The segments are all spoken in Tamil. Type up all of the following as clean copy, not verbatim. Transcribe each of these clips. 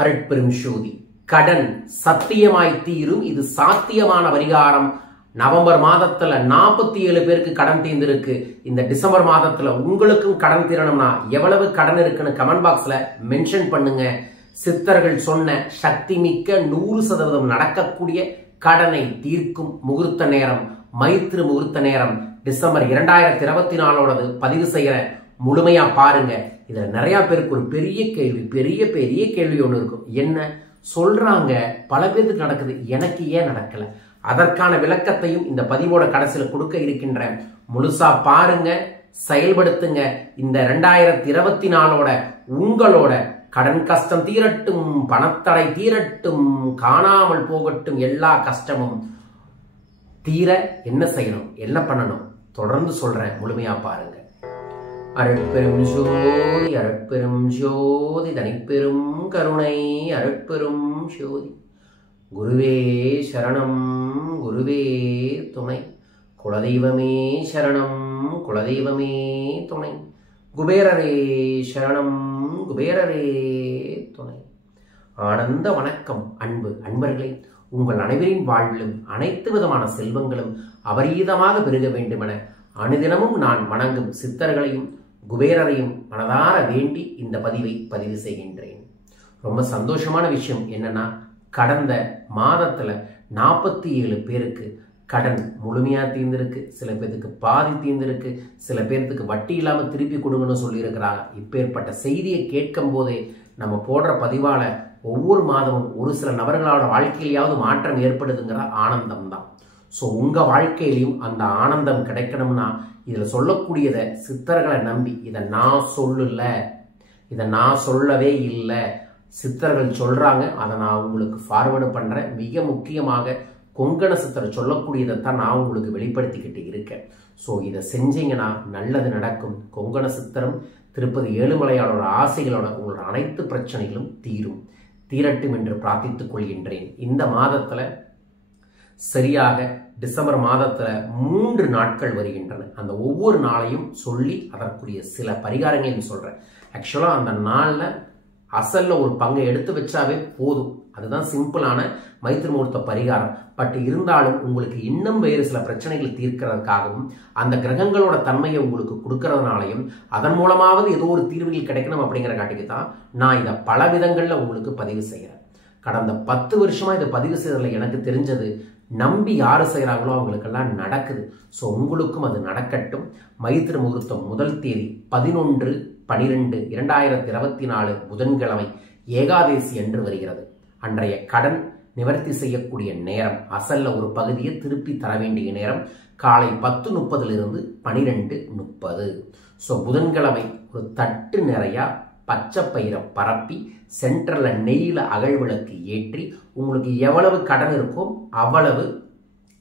அருட்பெரும் ஜோதி. கடன் சத்தியமாய் தீரும். இது சாத்தியமான பரிகாரம். நவம்பர் மாதத்துல 47 பேருக்கு கடன் தீர்ந்திருக்கு. இந்த டிசம்பர் மாதத்துல உங்களுக்கும் கடன் தீரணும்னா எவ்வளவு கடன் இருக்குன்னு கமெண்ட் பாக்ஸ்ல மென்ஷன் பண்ணுங்க. சித்தர்கள் சொன்ன சக்தி மிக்க 100% நடக்கக்கூடிய கடனை தீர்க்கும் முகூர்த்த நேரம், மைத்திரு முகூர்த்த நேரம் டிசம்பர் 2024 பதிவு செய்யற. முழுமையா பாருங்க. இதுல நிறைய பேருக்கு ஒரு பெரிய கேள்வி ஒண்ணு இருக்கும். என்ன சொல்றாங்க, பல பேருக்கு நடக்குது, எனக்கு ஏன் நடக்கல? அதற்கான விளக்கத்தையும் இந்த பதிவோட கடைசியில கொடுக்க இருக்கின்ற. முழுசா பாருங்க, செயல்படுத்துங்க. இந்த 2024 உங்களோட கடன் கஷ்டம் தீரட்டும், பணத்தடை தீரட்டும், காணாமல் போகட்டும். எல்லா கஷ்டமும் தீர என்ன செய்யணும், என்ன பண்ணணும் தொடர்ந்து சொல்றேன். முழுமையா பாருங்க. அருட்பெரும் ஜோதி, அருட்பெரும் ஜோதி, தனிப்பெரும் கருணை, அருட்பெரும் ஜோதி. குருவே சரணம், குருவே துணை, குலதெய்வமே சரணம், குலதெய்வமே துணை, குபேரரே சரணம், குபேரரே துணை. ஆனந்த வணக்கம் அன்பு அன்பர்களே. உங்கள் அனைவரின் வாழ்விலும் அனைத்து விதமான செல்வங்களும் அபரீதமாக பெருக வேண்டுமென அனுதினமும் நான் வணங்கும் சித்தர்களையும் குபேரரையும் மனதார வேண்டி இந்த பதிவை பதிவு செய்கின்றேன். ரொம்ப சந்தோஷமான விஷயம் என்னன்னா, கடந்த மாதத்துல 47 பேருக்கு கடன் முழுமையா தீர்ந்திருக்கு. சில பேருக்கு பாதி தீர்ந்திருக்கு. சில பேருக்கு வட்டி இல்லாம திருப்பி கொடுங்கன்னு சொல்லி இருக்கிறாங்க. இப்பேற்பட்ட செய்தியை கேட்கும் போதே நம்ம போடுற பதிவால ஒவ்வொரு மாதமும் ஒரு சில நபர்களோட வாழ்க்கையிலாவது மாற்றம் ஏற்படுதுங்கிற ஆனந்தம் தான். ஸோ உங்க வாழ்க்கையிலையும் அந்த ஆனந்தம் கிடைக்கணும்னா இதுல சொல்லக்கூடியதை சித்தர்களை நம்பி, இதை நான் சொல்லல, இதை நான் சொல்லவே இல்லை, சித்தர்கள் சொல்றாங்க, அதை நான் உங்களுக்கு ஃபார்வேர்டு பண்றேன். மிக முக்கியமாக கொங்கண சித்தர் சொல்லக்கூடியதைத்தான் நான் உங்களுக்கு வெளிப்படுத்திக்கிட்டு இருக்கேன். ஸோ இதை செஞ்சீங்கன்னா நல்லது நடக்கும். கொங்கண சித்தரும் திருப்பதி ஏழுமலையாளோட ஆசைகளோட உங்களோட அனைத்து பிரச்சனைகளும் தீரட்டும் என்று பிரார்த்தித்துக் கொள்கின்றேன். இந்த மாதத்துல சரியாக டிசம்பர் மாதத்துல 3 நாட்கள் வருகின்றன. அந்த ஒவ்வொரு நாளையும் சொல்லி அதற்குரிய சில பரிகாரங்களையும் சொல்றேன். ஆக்சுவலா அந்த நாள்ல அசல்ல ஒரு பங்கை எடுத்து வச்சாவே போதும். அதுதான் சிம்பிளான மைத்திரு முகூர்த்த பரிகாரம். பட் இருந்தாலும் உங்களுக்கு இன்னும் வேறு சில பிரச்சனைகள் தீர்க்கிறதுக்காகவும் அந்த கிரகங்களோட தன்மையை உங்களுக்கு கொடுக்கறதுனாலையும் அதன் மூலமாவது ஏதோ ஒரு தீர்வுகள் கிடைக்கணும் அப்படிங்கிற காட்டிக்கு தான் நான் இதை பல விதங்கள்ல உங்களுக்கு பதிவு செய்கிறேன். கடந்த 10 வருஷமா இதை பதிவு செய்யறதுல எனக்கு தெரிஞ்சது, நம்பி யாரு செய்யறாங்களோ அவங்களுக்கெல்லாம் நடக்குது. ஸோ உங்களுக்கும் அது நடக்கட்டும். மைத்திரு முகூர்த்தம் முதல் தேதி 11/12/2024 புதன்கிழமை ஏகாதேசி என்று வருகிறது. அன்றைய கடன் நிவர்த்தி செய்யக்கூடிய நேரம், அசல்ல ஒரு பகுதியை திருப்பி தர வேண்டிய நேரம் காலை 10:30 12:30. ஸோ புதன்கிழமை ஒரு தட்டு நிறைய பச்சை பயிரை பரப்பி சென்டர்ல நெய்யில அகழ்விளக்கு ஏற்றி உங்களுக்கு எவ்வளவு கடன் இருக்கோ அவ்வளவு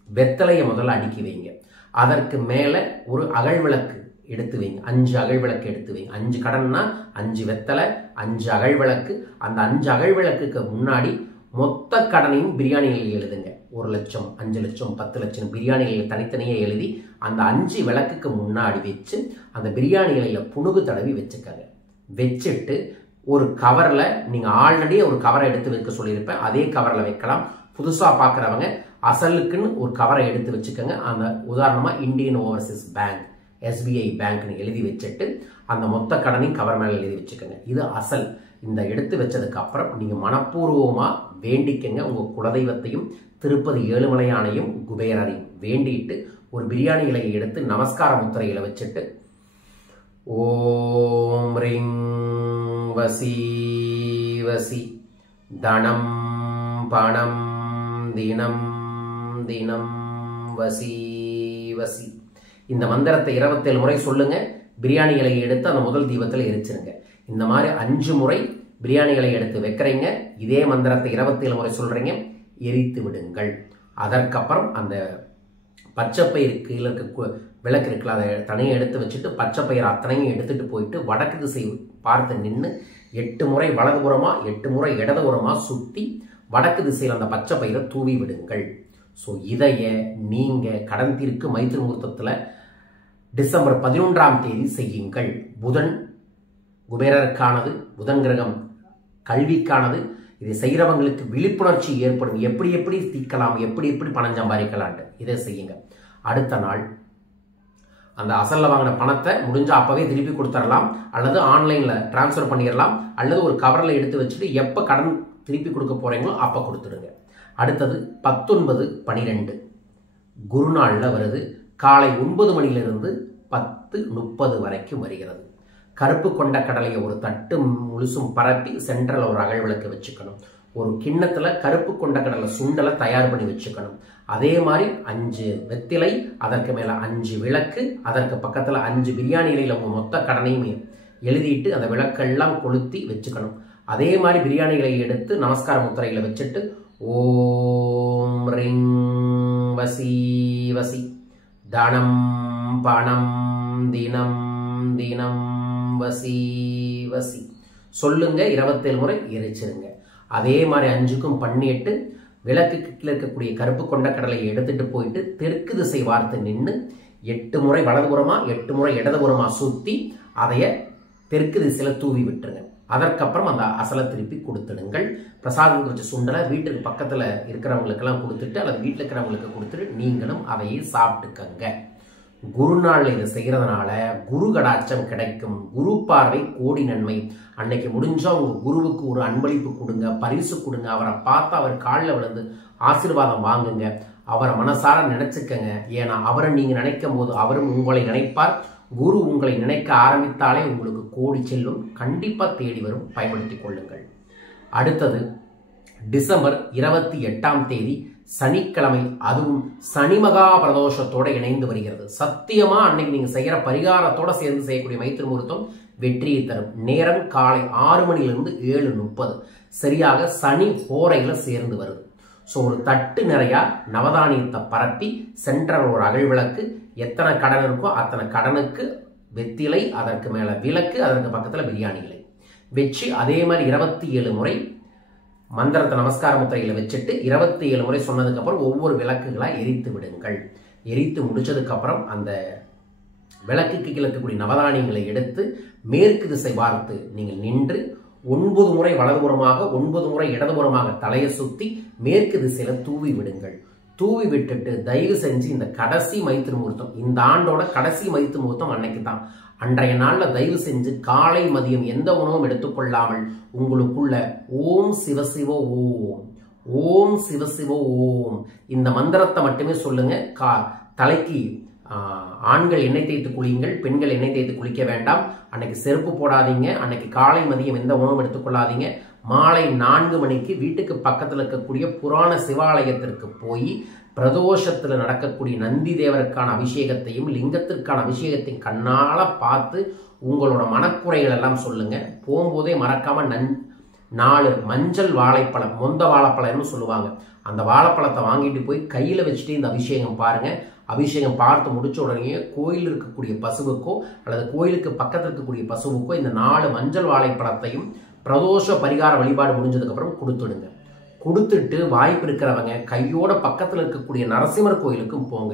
வெத்தலையை முதல்ல அடுக்கி வைங்க. அதற்கு மேல ஒரு அகழ்விளக்கு எடுத்து வைங்க. 5 அகழ்விளக்கு எடுத்து வைங்க. 5 கடன்னா 5 வெத்தலை, 5 அகழ்விளக்கு. அந்த 5 அகழ்விளக்குக்கு முன்னாடி மொத்த கடனையும் பிரியாணிகள் எழுதுங்க. 1 லட்சம், 5 லட்சம், 10 லட்சம் பிரியாணிகளை தனித்தனியே எழுதி அந்த 5 விளக்குக்கு முன்னாடி வச்சு அந்த பிரியாணிகளை புணுகு தடவி வச்சுக்கங்க. வச்சுட்டு ஒரு கவர்ல, நீங்க ஆல்ரெடி ஒரு கவரை எடுத்து வைக்க சொல்லியிருப்பேன், அதே கவர்ல வைக்கலாம். புதுசா பாக்குறவங்க அசலுக்குன்னு ஒரு கவரை எடுத்து வச்சுக்கோங்க. அந்த உதாரணமா இந்தியன் ஓவர்சீஸ் பேங்க், SBI பேங்க்னு எழுதி வச்சுட்டு அந்த மொத்த கடனையும் கவர் மேல எழுதி வச்சுக்கோங்க. இது அசல். இந்த எடுத்து வச்சதுக்கு அப்புறம் நீங்க மனப்பூர்வமா வேண்டிக்கங்க. உங்க குலதெய்வத்தையும் திருப்பதி ஏழுமலையானையும் குபேரரையும் வேண்டிட்டு ஒரு பிரியாணி இலையை எடுத்து நமஸ்கார முத்திரையில வச்சுட்டு ஓம் ரிங் வசி வசி தனம் பணம் தினம் தினம் வசி வசி இந்த மந்திரத்தை 27 முறை சொல்லுங்க. பிரியாணி இலையை எடுத்து அந்த முதல் தீபத்தில் எரிச்சிருங்க. இந்த மாதிரி 5 முறை பிரியாணி இலையை எடுத்து வைக்கிறீங்க. இதே மந்திரத்தை 27 முறை சொல்றீங்க, எரித்து விடுங்கள். அதற்கப்புறம் அந்த பச்சை பயிர் கீழே இருக்க விளக்கு இருக்குல்ல, அதை தனியாக எடுத்து வச்சுட்டு பச்சை பயிர் அத்தனையும் எடுத்துட்டு போயிட்டு வடக்கு திசை பார்த்து நின்று 8 முறை வலதுபுறமா 8 முறை இடதுபுறமா சுத்தி வடக்கு திசையில் அந்த பச்சை பயிரை தூவி விடுங்கள். ஸோ இதைய நீங்க கடன் தீர்க்கு மைத்திரு முகூர்த்தத்துல டிசம்பர் 11ஆம் தேதி செய்யுங்கள். புதன் குபேரருக்கானது, புதன் கிரகம் கல்விக்கானது. இதை செய்கிறவங்களுக்கு விழிப்புணர்ச்சி ஏற்படும். எப்படி எப்படி தீர்க்கலாம், எப்படி எப்படி பணம் சம்பாதிக்கலான்ட்டு இதை செய்யுங்க. அடுத்த நாள் அந்த அசல்ல வாங்கின பணத்தை முடிஞ்சா அப்பவே திருப்பி கொடுத்துடலாம், அல்லது ஆன்லைன்ல டிரான்ஸ்ஃபர் பண்ணிடலாம், அல்லது ஒரு கவரில் எடுத்து வச்சுட்டு எப்போ கடன் திருப்பி கொடுக்க போறீங்களோ அப்போ கொடுத்துடுங்க. அடுத்தது 19/12 குருநாளில் வருது. காலை 9 மணியிலிருந்து 10:30 வரைக்கும் வருகிறது. கருப்பு கொண்ட கடலையை ஒரு தட்டு முழுசும் பரப்பி சென்ட்ரல் ஒரு அகல் விளக்கு வச்சுக்கணும். ஒரு கிண்ணத்துல கருப்பு கொண்ட கடலை சுண்டலை தயார் பண்ணி வச்சுக்கணும். அதே மாதிரி 5 வெத்திலை, அதற்கு மேல 5 விளக்கு, அதற்கு பக்கத்துல 5 பிரியாணி இலையில மொத்த கடனையும் எழுதிட்டு அந்த விளக்கெல்லாம் கொளுத்தி வச்சுக்கணும். அதே மாதிரி பிரியாணி இலையை எடுத்து நமஸ்கார முத்திரையில வச்சுட்டு ஓம் ரிங் வசி வசி தனம் பணம் தினம் தினம் வசி வசி சொல்லுங்க. 27 முறை எரிச்சிருங்க. அதே மாதிரி 5க்கும் பண்ணிட்டு விளக்குக்கு கீழே இருக்கக்கூடிய கருப்பு கொண்ட கடலையை எடுத்துட்டு போயிட்டு தெற்கு திசை வார்த்து நின்று 8 முறை வலதுபுறமா 8 முறை இடதுபுறமா சுத்தி அதைய தெற்கு திசையில தூவி விட்டுருங்க. அதற்கப்புறம் அந்த அசலை திருப்பி கொடுத்துடுங்கள். பிரசாதம் வச்ச சுண்டலை வீட்டுக்கு பக்கத்துல இருக்கிறவங்களுக்கெல்லாம் கொடுத்துட்டு அல்லது வீட்டில் இருக்கிறவங்களுக்கு கொடுத்துட்டு நீங்களும் அதையே சாப்பிட்டுக்கங்க. குருநாள் இதை செய்யறதுனால குரு கடாட்சம் கிடைக்கும். குரு பார்வை கோடி நன்மை. அன்னைக்கு முடிஞ்சா உங்க குருவுக்கு ஒரு அன்பளிப்பு கொடுங்க, பரிசு கொடுங்க. அவரை பார்த்து அவர் காலில் விழுந்து ஆசீர்வாதம் வாங்குங்க. அவரை மனசார நினைச்சுக்கங்க. ஏன்னா அவரை நீங்க நினைக்கும் போது அவரும் உங்களை நினைப்பார். குரு உங்களை நினைக்க ஆரம்பித்தாலே உங்களுக்கு கோடி செல்லும். கண்டிப்பா தேடி வரும். பயன்படுத்திக் கொள்ளுங்கள். அடுத்தது டிசம்பர் 28ஆம் தேதி சனிக்கிழமை, அதுவும் சனி மகா பிரதோஷத்தோட இணைந்து வருகிறது. சத்தியமா அன்னைக்கு நீங்க செய்யற பரிகாரத்தோட சேர்ந்து செய்யக்கூடிய மைத்திரி முகூர்த்தம் வெற்றியை தரும். நேரம் காலை 6 மணியிலிருந்து 7:30 சரியாக சனி ஹோரையில சேர்ந்து வருது. ஸோ ஒரு தட்டு நிறையா நவதானியத்தை பரப்பி சென்ட்ரல் ஒரு அகல் விளக்கு, எத்தனை கடன் இருக்கோ அத்தனை கடனுக்கு வெத்திலை, அதற்கு மேல விளக்கு, அதற்கு பக்கத்துல பிரியாணி இலை வச்சு அதே மாதிரி 27 முறை மந்திரத்தை நமஸ்கார முத்திரையில வச்சுட்டு 27 முறை சொன்னதுக்கு அப்புறம் ஒவ்வொரு விளக்குகளா எரித்து விடுங்கள். எரித்து முடிச்சதுக்கு அப்புறம் அந்த விளக்குக்கு கிழக்கக்கூடிய நவதானியங்களை எடுத்து மேற்கு திசை பார்த்து நீங்கள் நின்று 9 முறை வலதுபுறமாக 9 முறை இடதுபுறமாக தலையை சுத்தி மேற்கு திசையில தூவி விடுங்கள். தூவி விட்டுட்டு தயவு செஞ்சு இந்த கடைசி மைத்திரி முகூர்த்தம், இந்த ஆண்டோட கடைசி மைத்திரி முகூர்த்தம் அன்னைக்கு தான். அன்றைய நாள்ல தயவு செஞ்சு காலை மதியம் எந்த உணவும் எடுத்துக்கொள்ளாமல் உங்களுக்குள்ள ஓம் சிவசிவ ஓம், ஓம் சிவசிவ ஓம் இந்த மந்திரத்தை மட்டுமே சொல்லுங்க. தலைக்கு ஆண்கள் எண்ணெய் தேய்த்து குளியுங்கள், பெண்கள் எண்ணெய் தேய்த்து குளிக்க வேண்டாம். அன்னைக்கு செருப்பு போடாதீங்க. அன்னைக்கு காலை மதியம் எந்த உணவும் எடுத்துக்கொள்ளாதீங்க. மாலை 4 மணிக்கு வீட்டுக்கு பக்கத்தில் இருக்கக்கூடிய புராண சிவாலயத்திற்கு போய் பிரதோஷத்துல நடக்கக்கூடிய நந்தி தேவருக்கான அபிஷேகத்தையும் லிங்கத்திற்கான அபிஷேகத்தையும் கண்ணால பார்த்து உங்களோட மனக்குறைகள் எல்லாம் சொல்லுங்க. போகும்போதே மறக்காம 4 மஞ்சள் வாழைப்பழம், மொந்த வாழைப்பழம்னு சொல்லுவாங்க, அந்த வாழைப்பழத்தை வாங்கிட்டு போய் கையில வச்சுட்டு இந்த அபிஷேகம் பாருங்க. அபிஷேகம் பார்த்து முடிச்ச உடனே கோயில் இருக்கக்கூடிய பசுவுக்கோ அல்லது கோயிலுக்கு பக்கத்தில் இருக்கக்கூடிய பசுவுக்கோ இந்த 4 மஞ்சள் வாழைப்பழத்தையும் பிரதோஷ பரிகார வழிபாடு முடிஞ்சதுக்கு அப்புறம் கொடுத்துடுங்க. கொடுத்துட்டு வாய்ப்பு இருக்கிறவங்க கையோட பக்கத்தில் இருக்கக்கூடிய நரசிம்மர் கோயிலுக்கும் போங்க.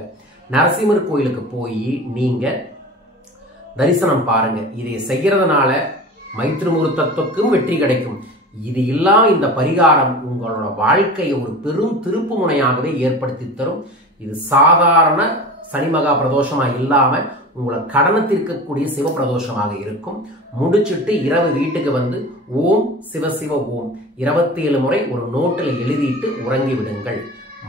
நரசிம்மர் கோயிலுக்கு போய் நீங்க தரிசனம் பாருங்க. இதை செய்யறதுனால மைத்திரி முகூர்த்தத்துக்கும் வெற்றி கிடைக்கும். இது இல்லாம இந்த பரிகாரம் உங்களோட வாழ்க்கையை ஒரு பெரும் திருப்பு முனையாகவே ஏற்படுத்தி தரும். இது சாதாரண சனிமகா பிரதோஷமா இல்லாம உங்களை கடனை தீர்க்கக்கூடிய சிவ பிரதோஷமாக இருக்கும். முடிச்சுட்டு இரவு வீட்டுக்கு வந்து ஓம் சிவசிவ ஓம் 27 முறை ஒரு நோட்டில் எழுதிட்டு உறங்கி விடுங்கள்.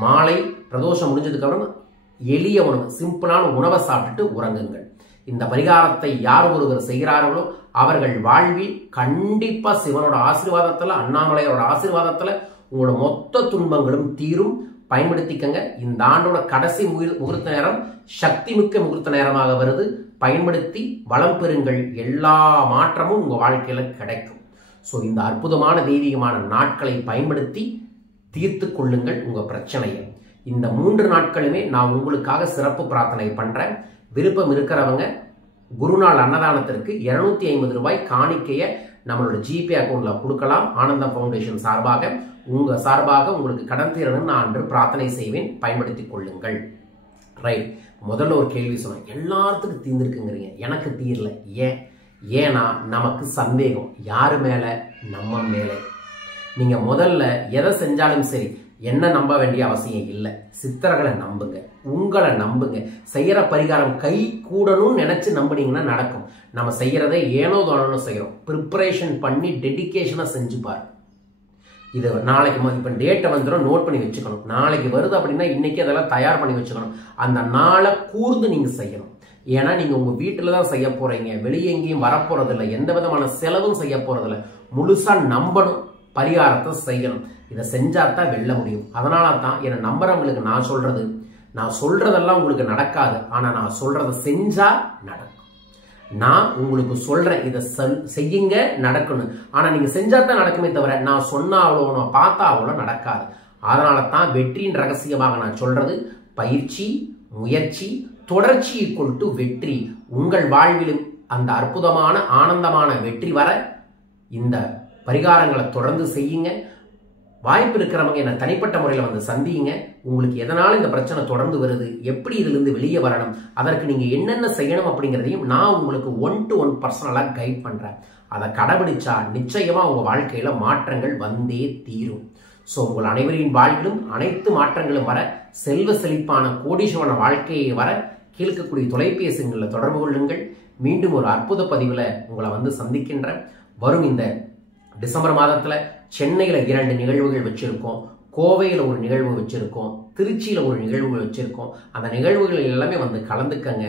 மாலை பிரதோஷம் முடிஞ்சதுக்கு அப்புறம் எளிய உணவு, சிம்பிளான உணவை சாப்பிட்டுட்டு உறங்குங்கள். இந்த பரிகாரத்தை யார் ஒருவர் செய்கிறார்களோ அவர்கள் வாழ்வில் கண்டிப்பா சிவனோட ஆசீர்வாதத்துல, அண்ணாமலையோட ஆசீர்வாதத்துல உங்களோட மொத்த துன்பங்களும் தீரும். பயன்படுத்திக்கங்க. இந்த ஆண்டோட கடைசி முகூர்த்த நேரம் சக்தி மிக்க முகூர்த்த நேரமாக வருது. பயன்படுத்தி வளம் பெறுங்கள். எல்லா மாற்றமும் உங்க வாழ்க்கையில கிடைக்கும். ஸோ இந்த அற்புதமான தெய்வீகமான நாட்களை பயன்படுத்தி தீர்த்து கொள்ளுங்கள் உங்க பிரச்சனையை. இந்த 3 நாட்களுமே நான் உங்களுக்காக சிறப்பு பிரார்த்தனை பண்றேன். விருப்பம் இருக்கிறவங்க குருநாள் அன்னதானத்திற்கு 250 ரூபாய் காணிக்கைய நம்மளோட ஜிபே அக்கௌண்ட்ல கொடுக்கலாம். ஆனந்தம் ஃபவுண்டேஷன் சார்பாக உங்க சார்பாக உங்களுக்கு கடன் தீரணும் நான் அன்று பிரார்த்தனை செய்வேன். பயன்படுத்திக் கொள்ளுங்கள். ரைட். முதல்ல ஒரு கேள்வி சொன்னேன், எல்லாத்துக்கும் தீர்ந்துருக்குங்கிறீங்க, எனக்கு தீரல. ஏன்னா நமக்கு சந்தேகம் யாரு மேல? நம்ம மேலே. நீங்க முதல்ல எதை செஞ்சாலும் சரி என்ன நம்ப வேண்டிய அவசியம் இல்லை. சித்தர்களை நம்புங்க, உங்களை நம்புங்க. செய்யற பரிகாரம் கை கூடணும்னு நினைச்சு நம்புனீங்கன்னா நடக்கும். நம்ம செய்யறதை ஏனோ தானோன்னு செய்யறோம். ப்ரிப்பரேஷன் பண்ணி டெடிகேஷனா செஞ்சு பாரு. இது நாளைக்கு இப்ப டேட்டை வந்துடும், நோட் பண்ணி வச்சுக்கணும். நாளைக்கு வருது அப்படின்னா இன்னைக்கு அதெல்லாம் தயார் பண்ணி வச்சுக்கணும். அந்த நாளை கூர்ந்து நீங்க செய்யணும். ஏன்னா நீங்க உங்க வீட்டுல தான் செய்ய போறீங்க, வெளியே எங்கேயும் வரப்போறது இல்லை, எந்த விதமான செலவும் செய்ய போறது இல்லை. முழுசா நம்பணும், பரிகாரத்தை செய்யணும். இதை செஞ்சாதான் வெல்ல முடியும். அதனால தான் என்ன நம்புறவங்களுக்கு நான் சொல்றதெல்லாம் உங்களுக்கு நடக்காது. ஆனா நான் சொல்றதை செஞ்சா நடக்கும். நான் உங்களுக்கு சொல்றேன், இதை செய்யுங்க, நடக்கணும். ஆனா நீங்க செஞ்சாதான் நடக்குமே தவிர நான் சொன்னா அவ்வளோ, நான் பார்த்தா அவ்வளோ நடக்காது. அதனால தான் வெற்றியின் ரகசியமாக நான் சொல்றது, பயிற்சி, முயற்சி, தொடர்ச்சி ஈக்குவல் டு வெற்றி. உங்கள் வாழ்விலும் அந்த அற்புதமான ஆனந்தமான வெற்றி வர இந்த பரிகாரங்களை தொடர்ந்து செய்யுங்க. வாய்ப்பு இருக்கிறவங்க என்ன தனிப்பட்ட முறையில் வந்து சந்தியுங்க. உங்களுக்கு எதனால இந்த பிரச்சனை தொடர்ந்து வருது, எப்படி இதிலிருந்து வெளியே வரணும், அதற்கு நீங்க என்னென்ன செய்யணும் அப்படிங்கிறதையும் நான் உங்களுக்கு 1-to-1 பர்சனலா கைட் பண்றேன். அதை கடைபிடிச்சா நிச்சயமா உங்க வாழ்க்கையில மாற்றங்கள் வந்தே தீரும். ஸோ உங்கள் அனைவரின் வாழ்விலும் அனைத்து மாற்றங்களும் வர, செல்வ செழிப்பான கோடீஸ்வரன வாழ்க்கையை வர கீழ்க்கக்கூடிய தொலைபேசிகளில் தொடர்பு கொள்ளுங்கள். மீண்டும் ஒரு அற்புத பதிவில் உங்களை வந்து சந்திக்கின்றேன். வரும் இந்த டிசம்பர் மாதத்துல சென்னையில 2 நிகழ்வுகள் வச்சிருக்கோம், கோவையில ஒரு நிகழ்வு வச்சிருக்கோம், திருச்சியில ஒரு நிகழ்வு வச்சிருக்கோம். அந்த நிகழ்வுகள் எல்லாமே வந்து கலந்துக்கங்க.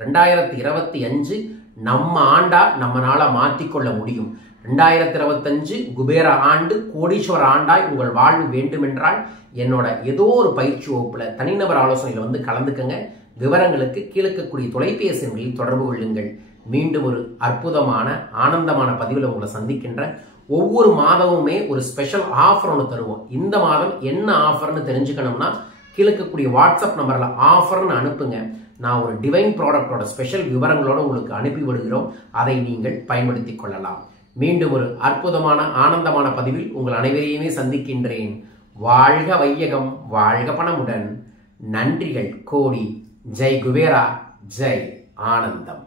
2025 நம்ம ஆண்டா நம்மளால மாற்றிக்கொள்ள முடியும். 2025 குபேர ஆண்டு, கோடீஸ்வர ஆண்டாய் உங்கள் வாழ்வு வேண்டுமென்றால் என்னோட ஏதோ ஒரு பயிற்சி வகுப்புல தனிநபர் ஆலோசனையில வந்து கலந்துக்கங்க. விவரங்களுக்கு கீழக்கக்கூடிய தொலைபேசி எண்களில் தொடர்பு கொள்ளுங்கள். மீண்டும் ஒரு அற்புதமான ஆனந்தமான பதிவில் உங்களை சந்திக்கின்றேன். ஒவ்வொரு மாதமுமே ஒரு ஸ்பெஷல் ஆஃபர் ஒன்று தருவோம். இந்த மாதம் என்ன ஆஃபர்னு தெரிஞ்சுக்கணும்னா கீழக்கக்கூடிய வாட்ஸ்அப் நம்பர்ல ஆஃபர்னு அனுப்புங்க. நான் ஒரு டிவைன் ப்ராடக்டோட ஸ்பெஷல் விவரங்களோட உங்களுக்கு அனுப்பி விடுகிறோம். அதை நீங்கள் பயன்படுத்திக் கொள்ளலாம். மீண்டும் ஒரு அற்புதமான ஆனந்தமான பதிவில் உங்கள் அனைவரையுமே சந்திக்கின்றேன். வாழ்க வையகம், வாழ்க பணமுடன். நன்றிகள் கோடி. ஜெய் குபேரா, ஜெய் ஆனந்தம்.